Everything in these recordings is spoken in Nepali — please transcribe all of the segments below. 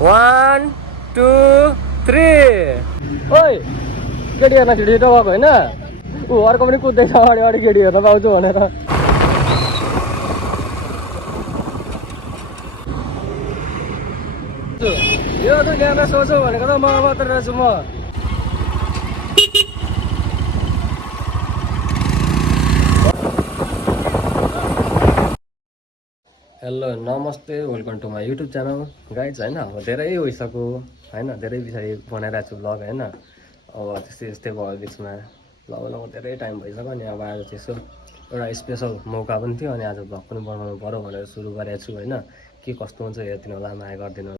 1 2 3 ओइ केटीहरुलाई खिड्की टबाको हैन ऊ अर्को पनि कुद्दैछ अगाडि अगाडि केटी हेर्न पाउँछु भनेर यो दुनियाँमा सोचौ भनेको त म मात्र रहेछु म हेलो नमस्ते welcome to my YouTube channel guys होइन अब धेरै भइसक्यो होइन धेरै पछाडि बनाइरहेको छु भ्लग होइन अब त्यस्तै भयो बिचमा लगभग धेरै टाइम भइसक्यो अनि अब आज चाहिँ यसो एउटा स्पेसल मौका पनि थियो अनि आज भ्लग पनि बनाउनु पऱ्यो भनेर सुरु गरेको छु होइन के कस्तो हुन्छ हेरिदिनु होला माया गरिदिनु होला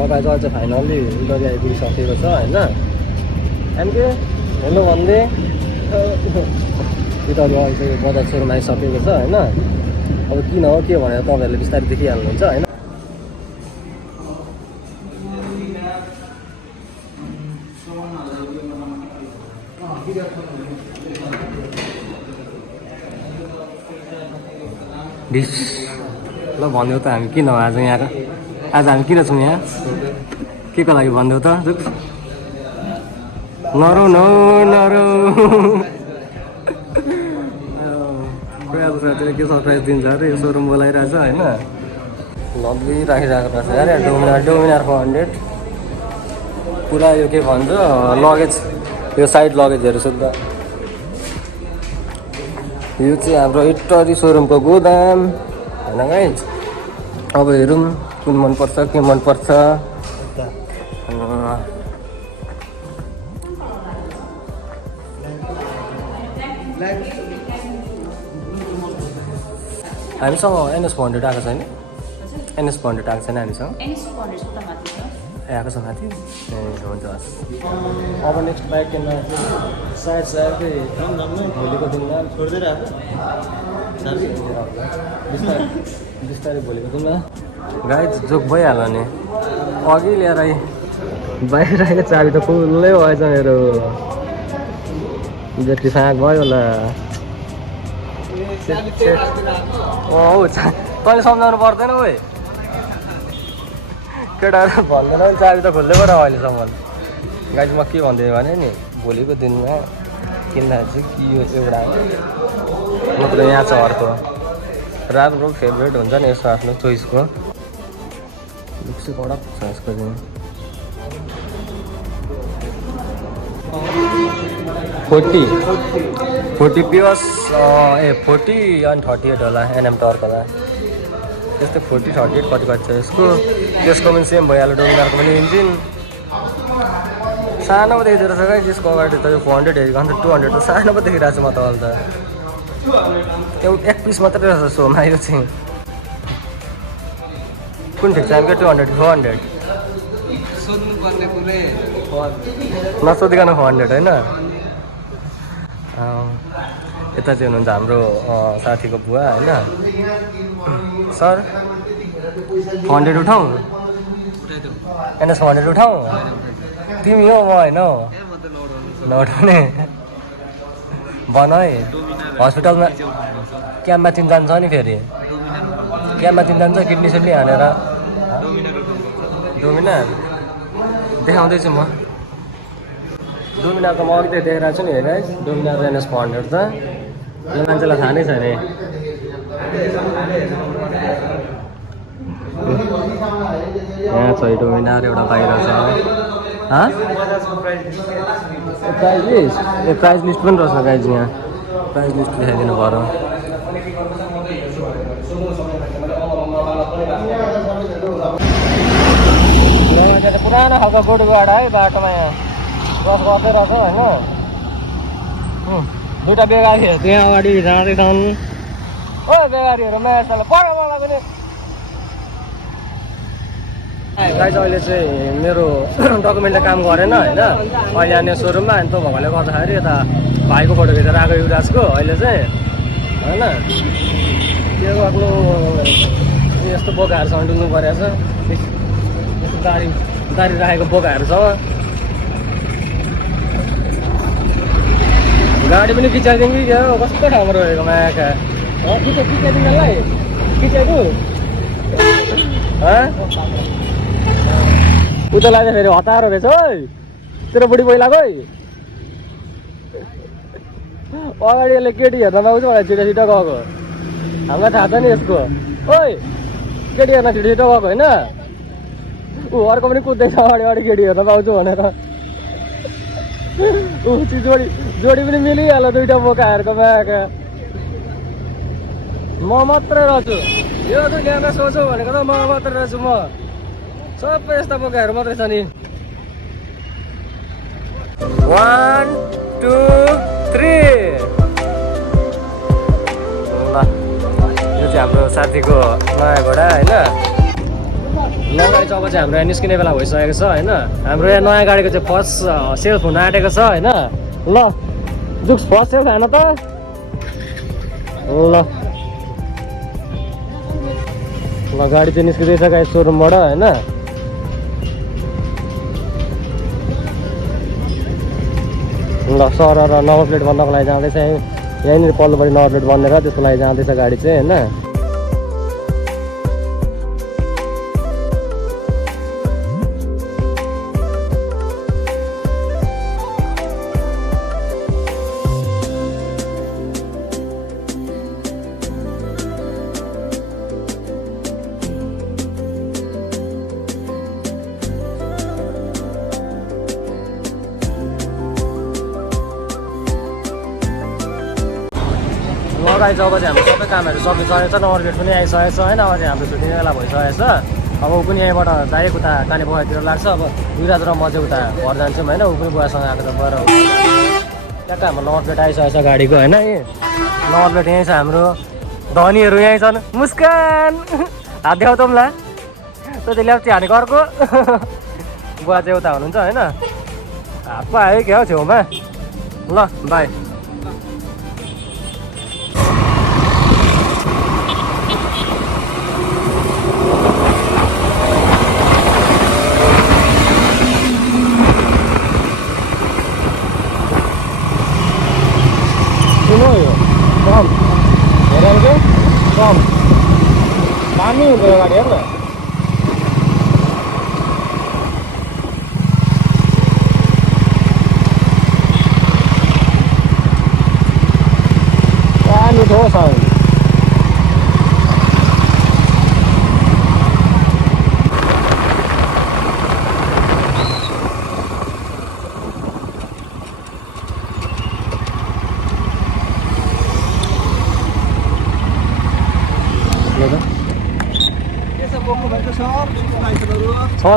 लगाएर अझ फाइनल्ली उनीहरू आइपुगिसकेको छ होइन एमके हेलो भन्दै उनीहरू आइसकेको बजार सोरुम आइसकेको छ होइन अब किन हो के भनेर तपाईँहरूले बिस्तारै देखिहाल्नुहुन्छ होइन डिस ल भन्यो त हामी किन हो आज यहाँ आज हामी किन छौँ यहाँ के को लागि भन्दै त नरौ आज साथीले के सरप्राइज दिन्छ अरे यो सोरुम बोलाइरहेछ होइन लभली राखिरहेको रहेछ अरे डोमिनार 400 पुरा यो के भन्छ लगेज यो साइड लगेजहरू सुत्दा यो चाहिँ हाम्रो इटरी सोरुमको गोदाम होइन गाइज अब हेरौँ कुन मनपर्छ के मनपर्छ हामीसँग NS 400 आएको छैन NS 400 आएको छैन हामीसँग ए आएको छ माथि ए हुन्छ अब नेक्स्ट बाइक किन्न सायद भोलिको दिनमा छोड्दै राख्नु बिस्तारै भोलिको दिनमा गाइज जोक भइहाल्यो नि अघि ल्याएर बाहिर आएको चाबी त फुल्लै भएछ मेरो ब्याट्री साग भयो होला तैँले सम्झाउनु पर्दैन ओइ केटाहरू भन्दैन नि चाबी त खुल्दै पऱ्यो अहिलेसम्म गाइज म के भन्दै भने नि भोलिको दिनमा किन्दा चाहिँ कि यो एउटा मतलब यहाँ छ अर्को राम्रो फेभरेट हुन्छ नि यसो आफ्नो चोइसको लुक चाहिँ कडक छ यसको चाहिँ 40 प्लस 40 अनि 38 होला NM टर्कला त्यस्तै 40 38 कति छ यसको त्यसको पनि सेम भइहाल्यो डोमिनारको पनि इन्जिन सानो पो देखिँदो रहेछ गाइस यसको अगाडि त यो 400 हेरेको अन्त 200 त सानो पो देखिरहेको छु म त अहिले त एक पिस मात्रै रहेछ सोमा यो चाहिँ कुन ठिक छ हामीको 200 400 सोध्नुपर्ने कुरै नसोधिकन 400 होइन यता चाहिँ हुनुहुन्छ हाम्रो साथीको बुवा होइन सर 400 उठाउँ NS 400 उठाउँ तिमी हो म होइन हौ नउठाउने भन है हस्पिटलमा क्याम्पमा तिन जान्छ नि फेरि क्याम्पमा तिन जान्छ किडनी सिडनी हानेर डोमिनार देखाउँदैछु म डोमिनारको म अघि देखाइरहेको छु नि हेर है डोमिनार NS 400 त यो मान्छेलाई थाहा नै छैन यहाँ छ डोमिनार एउटा बाहिर छ प्राइस लिस्ट प्राइस लिस्ट पनि रहेछ गाइज यहाँ प्राइस लिस्ट देखाइदिनु पऱ्यो पुरानो खालको गोडु गाडा है बाटोमा यहाँ बस गर्दै रहेछ होइन। दुइटा बेगारीहरू त्यहाँ अगाडि जाँदैछन्। ओ बेगारीहरू मार्छन् पर मलाई पनि। गाइज अहिले चाहिँ मेरो डकुमेन्टले काम गरेन होइन। अहिले यहाँनिर सोरुममा अनि त्यो भएकोले गर्दाखेरि यता भाइको फोटो खिचेर आएको युवराजको अहिले चाहिँ होइन। त्यो आफ्नो यस्तो बोकाहरूसँग डुल्नु परेको छ। यस्तो दारी राखेको बोकाहरू छ। गाडी पनि खिचाइदिउँ कि क्या कस्तो ठाउँमा रहेको मायाका खिचाइदिउँ त्यसलाई खिचाइदिउँ उता लाग्दा फेरि हतारो रहेछ है तेरो बुढी पहिलाको है। अगाडि यसले केटी हेर्न पाउँछ मलाई छिटो छिटो गएको हामीलाई थाहा छ नि यसको। ओइ केटी हेर्न छिटो छिटो गएको होइन। ऊ अर्को पनि कुद्दैछ अगाडि केटी हेर्न पाउँछु भनेर। ऊ जोडी पनि मिलिहाल्यो दुइटा बोकाहरूको मायाका। म मात्रै रहेछु यो त ल्याएर सोचौ भनेको त म मात्रै रहेछु। म सबै यस्ता बोकाहरू मात्रै छ नि। 1 2 3 ल यो चाहिँ हाम्रो साथीको नयाँ घोडा होइन। लगाइ जब चाहिँ हाम्रो यहाँ निस्किने बेला भइसकेको छ होइन। हाम्रो यहाँ नयाँ गाडीको चाहिँ फर्स्ट सेल्फ हुन आँटेको छ होइन। ल जुक्स फर्स्ट सेल्फ खान त ल गाडी चाहिँ निस्किँदैछ गाडी सोरुमबाट होइन। ल सर र नम्बर प्लेट बन्नको लागि जाँदैछ यहीँनिर पल्लोपट्टि नम्बर प्लेट बनेर त्यसको लागि जाँदैछ गाडी चाहिँ होइन। लगाइ जब चाहिँ हाम्रो सबै कामहरू सकिसकेको छ। नम्बर प्लेट पनि आइसकेको छ होइन। अब चाहिँ हाम्रो छुट्टिने बेला भइसकेको छ। अब ऊ पनि यहीँबाट डाइरेक्ट उता काने पोखरीतिर लाग्छ। अब युवराज र म चाहिँ उता घर जान्छौँ होइन। ऊ पनि बुवासँग आएको त गएर ट्याक्क हाम्रो नम्बर प्लेट आइसकेको छ गाडीको होइन। नम्बर प्लेट यहीँ छ। हाम्रो धनीहरू यहीँ छन्। मुस्कान हात देखाउँछौँ ला त्यो चाहिँ ल्याप्ची हानेको अर्को बुवा चाहिँ उता हुनुहुन्छ होइन। हात पो आयो क्या हो छेउमा। ल बाई। कम हेरेर कम दामी हुन्छ यो गाडी हेर्न। मिठो छ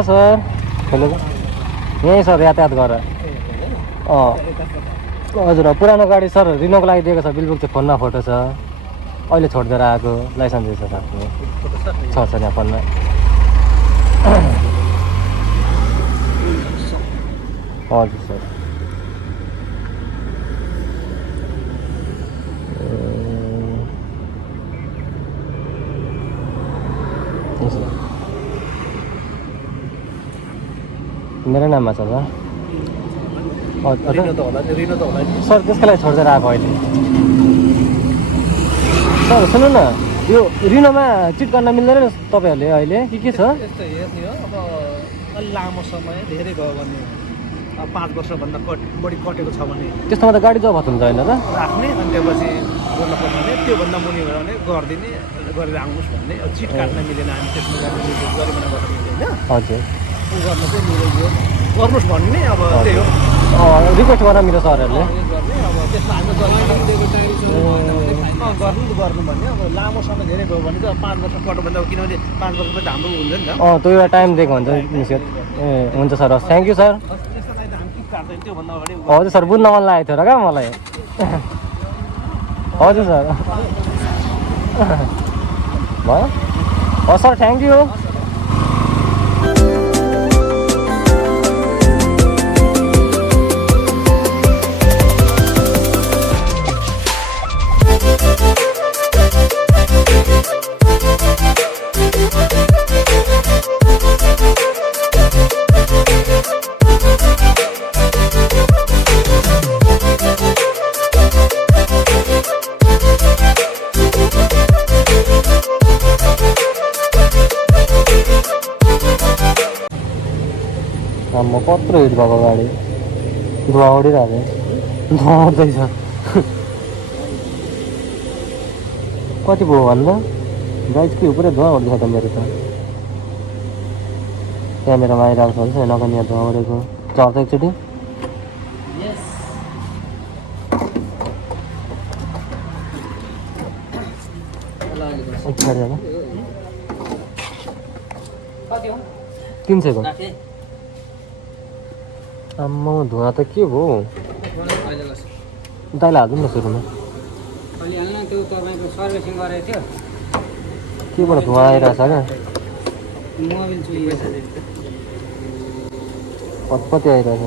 सर यहीँ सर यातायात गरेर हजुर पुरानो गाडी सर रिनोको लागि दिएको छ। बिलबुक चाहिँ फोनमा फोटो छ अहिले छोडिदिएर आएको लाइसेन्स छ आफ्नो छ यहाँ फोनमा। हजुर सर मेरो नाममा छ सर। सर त्यसको लागि छोडिदिएर आएको अहिले। सर सुन्नु न यो रिनोमा चिट गर्न मिल्दैन तपाईँहरूले अहिले के छ? यस्तो हेर्ने हो अब अलि लामो समय धेरै भयो भने 5 वर्षभन्दा बढी कटेको छ भने त्यस्तोमा त गाडी जफत हुन्छ होइन र राख्ने अनि त्यसपछि गर्न पर्ने भने त्योभन्दा मुनि भयो भने गरिदिने गरेर आउनुहोस् भन्ने। चिट काट्न मिलेन हामी त्यसमा गरिमाना गर्न मिल्दैन। हजुर उ गर्न चाहिँ मिलेको गर्नुहोस् भन्ने अब त्यही हो रिक्वेस्ट गर्न मिल्यो सरहरूले गर्ने। अब त्यसमा हाम्रो गर्नु भन्ने अब लामो समय धेरै भयो भने त 5 वर्ष कट्यो भने त किनभने 5 वर्ष त हाम्रो हुँदैन नि त। त्यो एउटा टाइम दिएको हुन्छ निश्चित। ए हुन्छ सर हस् थ्याङ्क यू सर त्यस्तो लागि त हामी किक काट्दैन त्योभन्दा अगाडि हजुर सर बुझ्न मन लागेको थियो र क्या मलाई हजुर सर भयो हस् सर थ्याङ्क यू म कत्रो हिट भएको गाडी धुवा उडिरहेको धुवा उड्दैछ कति भयो भन्दा गाइज के हो पुरै धुवा उड्दैछ त मेरो त क्यामेरामा आइरहेको छ कि छैन पनि यहाँ धुवा उडेको चल्छ एकचोटि पछाडि होला 300 को आम्मा धुवा त के भयो दाइले हाल्नु न सुरुमा केबाट धुवा आइरहेछ क्या पत्पति आइरहेछ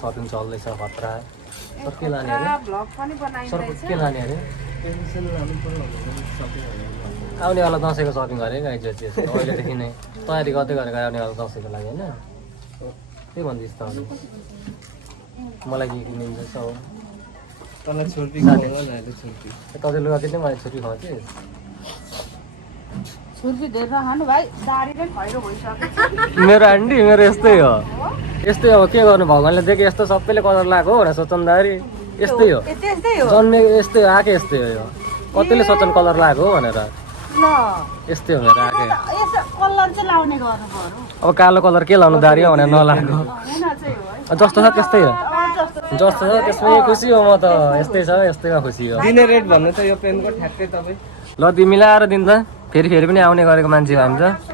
सपिङ चल्दैछ खतरा सर के लाने अरे सर के लाने अरे आउनेवाला दसैँको सपिङ गरेँ गाई जति अहिलेदेखि नै तयारी गर्दै गरेको आउनेवाला दसैँको लागि होइन त्यही भन्दैछ त मलाई के किनिन्छ अब तपाईँ लुगा किन्ने मलाई छुर्पी खुवाउँथेँ मेरो आन्टी मेरो यस्तै हो यस्तै अब के गर्नु भगवान्ले देखे यस्तो सबैले कलर लगाएको भनेर सोचन्दाखेरि यस्तै हो जन्मेको यस्तै आएकै यस्तै हो यो कतिले सोचन कलर लगाएको भनेर यस्तै हो मेरो आएकै अब कालो कलर के लाउनु दारी भनेर नलागेको जस्तो छ त्यस्तै हो जस्तो छ त्यसमै खुसी हो म त यस्तै छ यस्तैमा खुसी हो दिने रेट भन्नु त यो पेनको ठ्याक्कै तपाईँ ल तिमीलाई आएर दिन्छ फेरि पनि आउने गरेको मान्छे हो हामी त